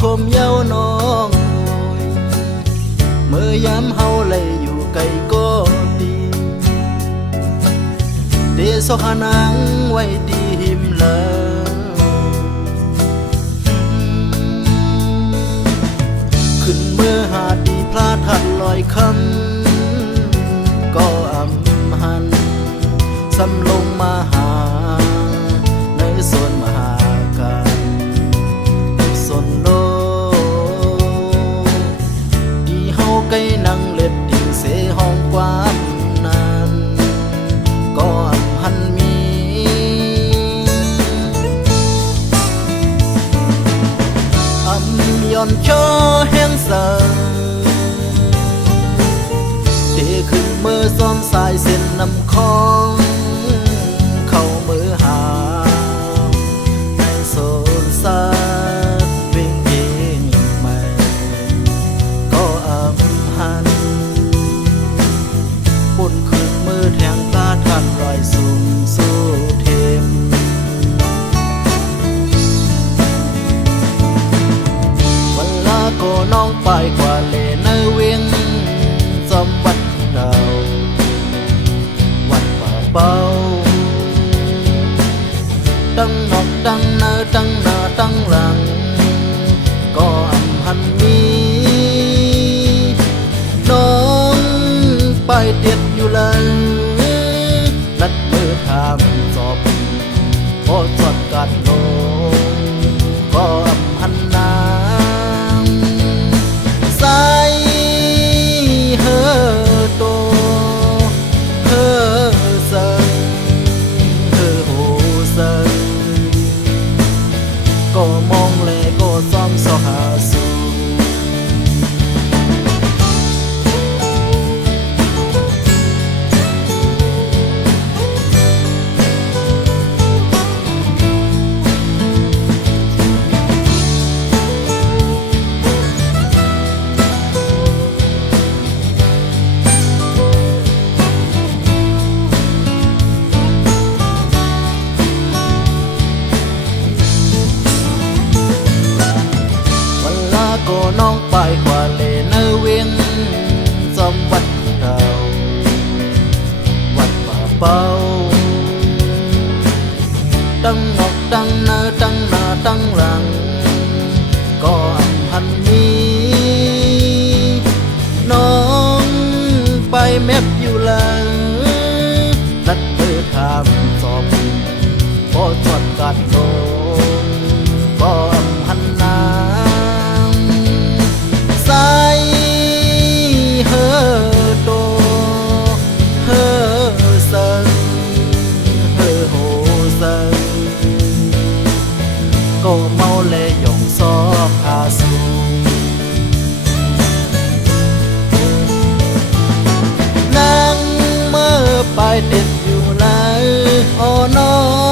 คมเย้าน้องเมื่อยามเฮาเลยอยู่ไกลก็ดีเดซอกหานังไว้ดีหิมลาขึ้นเมื่อหาดีพลาดทัดลอยคำก็อำหันซ้ำลงมาหาในส่วนมหาการส่วนโลที่เฮาใกล้นั่งเล็ดดิ่งเสห้องความนั้นก็อำหันมีอำย้อนช่อแห้งเสือเทขึ้นมือซ้อมสายเส้นนำคองเข้ามือหาในโซนซาดเวียงเองใหม่ก็อำหันปุ่นขึ้นมือแทงตาท่านรอยสุ่มสู้เทมวันลาก็น้องไปกว่าเลนเวียงจอมวัดดาววัดป่าเบาตั้งนอกตั้งหน้าตั้งหน้าตั้งหลังก็อำหันมีน้องไปเด็ดอยู่เลยนัดมือทำจอบพอจอดกันลงก็อำหันนางใส่เฮอโตเฮอเซงเฮอโหเซงก็มองแลก็ซ้อมสอหาสูก็น้องไปกว่าเลนเวียงจอมวัดดาววัดป่าเป้าตั้งนอกตั้งหน้าตั้งหน้าตั้งหลังก็อำหันมีน้องไปแมบอยู่หลังนัดมือทำสอบพอจอดกัดลงก็อำหันนาใส่เฮอโตเฮอเซงเฮอโหเซงก็เมาและหยองซอกหาสูนั่งเมื่อไปเด็ดอยู่แล้วอ๋อน้อง